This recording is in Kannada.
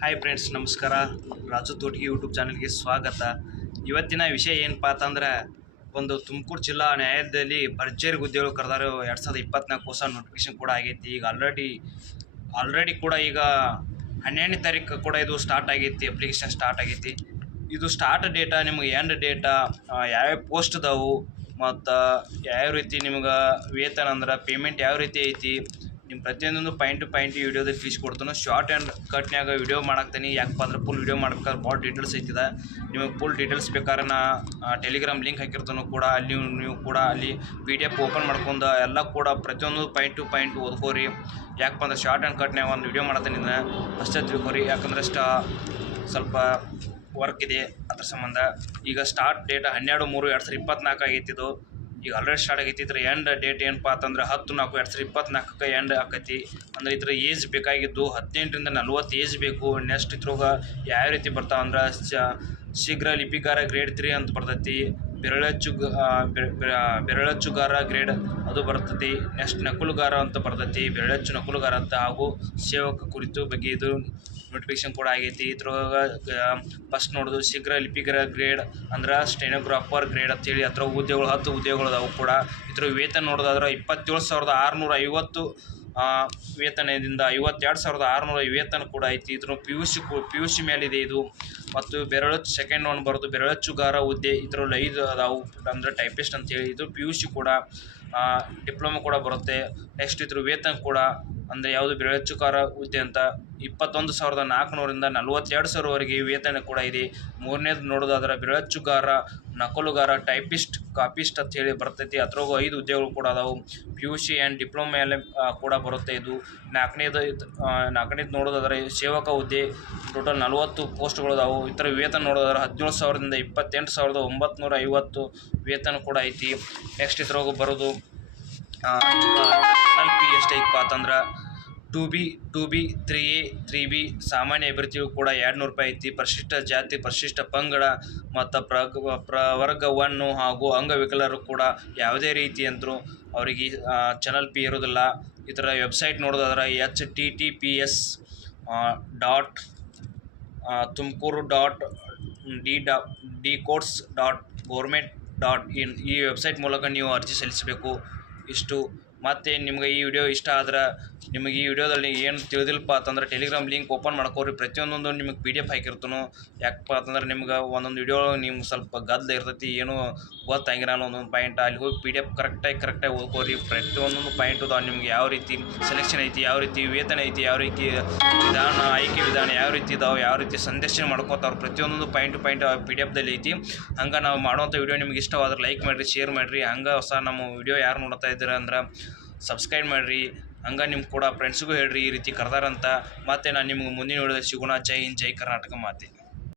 ಹಾಯ್ ಫ್ರೆಂಡ್ಸ್ ನಮಸ್ಕಾರ. ರಾಜು ತೋಟಿಗೆ ಯೂಟ್ಯೂಬ್ ಚಾನಲ್ಗೆ ಸ್ವಾಗತ. ಇವತ್ತಿನ ವಿಷಯ ಏನಪ್ಪ ಅಂತಂದ್ರೆ, ಒಂದು ತುಮಕೂರು ಜಿಲ್ಲಾ ನ್ಯಾಯಾಲಯದಲ್ಲಿ ಭರ್ಜರಿ ಹುದ್ದೆಗಳು ಕರೆದಾರು ಎರಡು ಸಾವಿರದ ಇಪ್ಪತ್ನಾಲ್ಕು ಹೊಸ ನೋಟಿಫಿಕೇಶನ್ ಕೂಡ ಆಗೈತಿ. ಈಗ ಆಲ್ರೆಡಿ ಆಲ್ರೆಡಿ ಕೂಡ ಈಗ ಹನ್ನೆರಡನೇ ತಾರೀಕು ಕೂಡ ಇದು ಸ್ಟಾರ್ಟ್ ಆಗೈತಿ ಅಪ್ಲಿಕೇಶನ್ ಸ್ಟಾರ್ಟ್ ಆಗೈತಿ. ಇದು ಸ್ಟಾರ್ಟ್ ಡೇಟಾ ನಿಮ್ಗೆ ಎಂಡ್ ಡೇಟಾ ಯಾವ್ಯಾವ ಪೋಸ್ಟ್ ಅದಾವು ಮತ್ತು ಯಾವ ರೀತಿ ನಿಮ್ಗೆ ವೇತನ ಅಂದ್ರೆ ಪೇಮೆಂಟ್ ಯಾವ ರೀತಿ ಐತಿ ನಿಮ್ಮ ಪ್ರತಿಯೊಂದೊಂದು ಪಾಯಿಂಟ್ ಟು ಪಾಯಿಂಟ್ ವಿಡಿಯೋದಲ್ಲಿ ತಿಳಿಸ್ಕೊಡ್ತಾನೆ. ಶಾರ್ಟ್ ಆ್ಯಂಡ್ ಕಟ್ನ್ಯಾಗ ವಿಡಿಯೋ ಮಾಡಾಕ್ತೀನಿ. ಯಾಕಪ್ಪ ಅಂದ್ರೆ ಫುಲ್ ವಿಡಿಯೋ ಮಾಡ್ಬೇಕಾದ್ರೆ ಭಾಳ ಡೀಟೇಲ್ಸ್ ಐತಿದೆ. ನಿಮಗೆ ಫುಲ್ ಡೀಟೇಲ್ಸ್ ಬೇಕಾದ್ರೆ ನಾ ಟೆಲಿಗ್ರಾಮ್ ಲಿಂಕ್ ಹಾಕಿರ್ತಾನೋ ಕೂಡ, ಅಲ್ಲಿ ನೀವು ಕೂಡ ಅಲ್ಲಿ ಪಿ ಡಿ ಎಫ್ ಓಪನ್ ಮಾಡ್ಕೊಂಡು ಎಲ್ಲ ಕೂಡ ಪ್ರತಿಯೊಂದು ಪಾಯಿಂಟ್ ಟು ಪಾಯಿಂಟ್ ಓದ್ಕೋರಿ. ಯಾಕಪ್ಪ ಅಂದ್ರೆ ಶಾರ್ಟ್ ಆ್ಯಂಡ್ ಕಟ್ನ್ಯಾಗ ಒಂದು ವಿಡಿಯೋ ಮಾಡತ್ತೀನಿ ಅಷ್ಟೇ ತಿಳ್ಕೊರಿ. ಯಾಕಂದ್ರೆ ಅಷ್ಟ ಸ್ವಲ್ಪ ವರ್ಕ್ ಇದೆ ಅದ್ರ ಸಂಬಂಧ. ಈಗ ಸ್ಟಾರ್ಟ್ ಡೇಟ್ ಹನ್ನೆರಡು ಮೂರು ಎರಡು ಸಾವಿರದ ಇಪ್ಪತ್ನಾಲ್ಕು ಆಗೈತಿ ಇದು. ಈಗ ಆಲ್ರೆಡಿ ಸ್ಟಾರ್ಟ್ ಆಗೈತಿ ಇದ್ರ ಎಂಡ್ ಡೇಟ್ ಏನಪ್ಪ ಅಂತಂದ್ರೆ ಹತ್ತು ನಾಲ್ಕು, ಎರಡು ಸಾವಿರದ ಇಪ್ಪತ್ನಾಲ್ಕಕ್ಕೆ ಎಂಡ್ ಆಕೈತಿ. ಅಂದ್ರೆ ಇದ್ರ ಏಜ್ ಬೇಕಾಗಿದ್ದು ಹದಿನೆಂಟರಿಂದ ನಲ್ವತ್ತು ಏಜ್ ಬೇಕು. ನೆಕ್ಸ್ಟ್ ಇದ್ರೊಳಗೆ ಯಾವ ರೀತಿ ಬರ್ತಾವ ಅಂದ್ರೆ ಶ- ಶೀಘ್ರ ಲಿಪಿಕಾರ ಗ್ರೇಡ್ ತ್ರೀ ಅಂತ ಬರ್ತೈತಿ. ಬೆರಳಚ್ಚು ಬೆರಳಚ್ಚುಗಾರ ಗ್ರೇಡ್ ಅದು ಬರ್ತೈತಿ ನೆಕ್ಸ್ಟ್ ನಕಲುಗಾರ ಅಂತ ಬರ್ತೈತಿ ಬೆರಳಚ್ಚು, ನಕಲುಗಾರ ಅಂತ. ಹಾಗೂ ಸೇವಕ ಕುರಿತು ಬಗ್ಗೆ ಇದು ನೋಟಿಫಿಕೇಶನ್ ಕೂಡ ಆಗೈತಿ. ಇದ್ರೊಳಗೆ ಫಸ್ಟ್ ನೋಡೋದು ಶೀಘ್ರ ಲಿಪಿಗರ ಗ್ರೇಡ್ ಅಂದ್ರೆ ಸ್ಟೆನೋಗ್ರಾಫರ್ ಗ್ರೇಡ್ ಅಂತೇಳಿ ಹತ್ರ ಉದ್ಯೋಗಗಳು, ಹತ್ತು ಉದ್ಯೋಗಗಳು ಅದಾವು ಕೂಡ. ಇದ್ರ ವೇತನ ನೋಡೋದಾದ್ರೆ ಇಪ್ಪತ್ತೇಳು ಸಾವಿರದ ಆರುನೂರ ಐವತ್ತು ವೇತನದಿಂದ ಐವತ್ತೆರಡು ಸಾವಿರದ ಆರುನೂರ ವೇತನ ಕೂಡ ಐತಿ. ಇದ್ರ P U C P U C ಮೇಲಿದೆ ಇದು. ಮತ್ತು ಬೆರಳಚ್ಚು ಸೆಕೆಂಡ್ ಒನ್ ಬರೋದು ಬೆರಳಚ್ಚುಗಾರ ಹುದ್ದೆ ಇದರಲ್ಲಿ ಐದು ಅದಾವು ಅಂದರೆ ಟೈಪಿಸ್ಟ್ ಅಂತೇಳಿ. ಇದು ಪಿ ಯು ಸಿ ಕೂಡ ಡಿಪ್ಲೊಮೊ ಕೂಡ ಬರುತ್ತೆ. ನೆಕ್ಸ್ಟ್ ಇದ್ರ ವೇತನ ಕೂಡ ಅಂದರೆ ಯಾವುದು ಬೆರಳಚ್ಚುಗಾರ ಹುದ್ದೆ ಅಂತ ಇಪ್ಪತ್ತೊಂದು ಸಾವಿರದ ನಾಲ್ಕುನೂರಿಂದ ನಲವತ್ತೆರಡು ಸಾವಿರವರೆಗೆ ವೇತನ ಕೂಡ ಇದೆ. ಮೂರನೇದು ನೋಡೋದಾದ್ರೆ ಬೆರಳಚ್ಚುಗಾರ ನಕಲುಗಾರ ಟೈಪಿಸ್ಟ್ ಕಾಪಿಸ್ಟ್ ಅಂತ ಹೇಳಿ ಬರ್ತೈತಿ. ಅದ್ರಾಗೂ ಐದು ಹುದ್ದೆಗಳು ಕೂಡ ಅದಾವು. P U C and diploma ಕೂಡ ಬರುತ್ತೆ ಇದು. ನಾಲ್ಕನೇದು ನಾಲ್ಕನೇದು ನೋಡೋದಾದ್ರೆ ಸೇವಕ ಹುದ್ದೆ ಟೋಟಲ್ ನಲವತ್ತು ಪೋಸ್ಟ್ಗಳು ಅದಾವು. ಇತರ ವೇತನ ನೋಡೋದಾದ್ರೆ ಹದಿನೇಳು ಸಾವಿರದಿಂದ ಇಪ್ಪತ್ತೆಂಟು ಸಾವಿರದ ಒಂಬತ್ತು ಐವತ್ತು ವೇತನ ಕೂಡ ಐತಿ. ನೆಕ್ಸ್ಟ್ ಇದ್ರಾಗ ಬರೋದು ಎಷ್ಟೈತಪ್ಪ ಅಂತಂದ್ರೆ two B two B, three A, three B ಸಾಮಾನ್ಯ ಅಭಿವೃದ್ಧಿಯು ಕೂಡ ಎರಡು ನೂರು ರೂಪಾಯಿ ಐತಿ. ಪರಿಶಿಷ್ಟ ಜಾತಿ, ಪರಿಶಿಷ್ಟ ಪಂಗಡ ಮತ್ತು ಪ್ರಗ ಪ್ರವರ್ಗ ಒನ್ನು ಹಾಗೂ ಅಂಗವಿಕಲರು ಕೂಡ ಯಾವುದೇ ರೀತಿ ಅಂದರೂ ಅವರಿಗೆ ಚಾನಲ್ ಪಿ ಇರೋದಿಲ್ಲ. ಇದರ ವೆಬ್ಸೈಟ್ ನೋಡೋದಾದ್ರೆ H T T P S dot Tumakuru dot D ಡಾ D courts dot government dot in ಈ ವೆಬ್ಸೈಟ್ ಮೂಲಕ ನೀವು ಅರ್ಜಿ ಸಲ್ಲಿಸಬೇಕು. ಇಷ್ಟು. ಮತ್ತು ನಿಮ್ಗೆ ಈ ವಿಡಿಯೋ ಇಷ್ಟ ಆದ್ರೆ ನಿಮಗೆ ಈ ವಿಡಿಯೋದಲ್ಲಿ ಏನು ತಿಳಿದಿಲ್ಲಪ್ಪ ಅಂತಂದ್ರೆ ಟೆಲಿಗ್ರಾಮ್ ಲಿಂಕ್ ಓಪನ್ ಮಾಡ್ಕೋರಿ ಪ್ರತಿಯೊಂದೊಂದು ನಿಮಗೆ ಪಿ ಡಿ ಎಫ್ ಹಾಕಿರ್ತನು, ಯಾಕಪ್ಪ ಅಂತಂದ್ರೆ ನಿಮ್ಗೆ ಒಂದೊಂದು ವಿಡಿಯೋ ನಿಮ್ಗೆ ಸ್ವಲ್ಪ ಗದ್ದಲ ಇರ್ತೈತಿ, ಏನೂ ಗೊತ್ತಾಗಿರಲ್ಲ, ಒಂದೊಂದು ಪಾಯಿಂಟ್ ಅಲ್ಲಿ ಹೋಗಿ ಪಿ ಡಿ ಎಫ್ ಕರೆಕ್ಟಾಗಿ ಕರೆಕ್ಟಾಗಿ ಓದ್ಕೋರಿ ಪ್ರತಿಯೊಂದೊಂದು ಪಾಯಿಂಟ್ ಅದು ನಿಮ್ಗೆ ಯಾವ ರೀತಿ ಸೆಲೆಕ್ಷನ್ ಐತಿ, ಯಾವ ರೀತಿ ವೇತನ ಐತಿ, ಯಾವ ರೀತಿ ವಿಧಾನ, ಆಯ್ಕೆ ವಿಧಾನ, ಯಾವ ರೀತಿ ಇದಾವೆ, ಯಾವ ರೀತಿ ಸಂದರ್ಶನ ಮಾಡ್ಕೋತಾವ್ರು ಪ್ರತಿಯೊಂದೊಂದು ಪಾಯಿಂಟ್ ಪಾಯಿಂಟ್ ಪಿ ಡಿ ಎಫ್ದಲ್ಲಿ ಐತಿ. ಹಂಗೆ ನಾವು ಮಾಡುವಂಥ ವಿಡಿಯೋ ನಿಮ್ಗೆ ಇಷ್ಟವಾದ್ರೆ ಲೈಕ್ ಮಾಡಿರಿ ಶೇರ್ ಮಾಡಿರಿ. ಹಂಗೆ ಹೊಸ ನಮ್ಮ ವಿಡಿಯೋ ಯಾರು ನೋಡ್ತಾ ಇದ್ದೀರ ಅಂದ್ರೆ ಸಬ್ಸ್ಕ್ರೈಬ್ ಮಾಡಿರಿ. ಹಂಗೆ ನಿಮ್ಮ ಕೂಡ ಫ್ರೆಂಡ್ಸ್ಗೂ ಹೇಳ್ರಿ ಈ ರೀತಿ ಕರೆದಾರಂತ. ಮತ್ತೆ ನಾನು ನಿಮ್ಗೆ ಮುಂದಿನ ವಿಡಿಯೋದಲ್ಲಿ ಸಿಗೋಣ. ಜೈ ಹಿಂದ್, ಜೈ ಕರ್ನಾಟಕ ಮಾತೆ.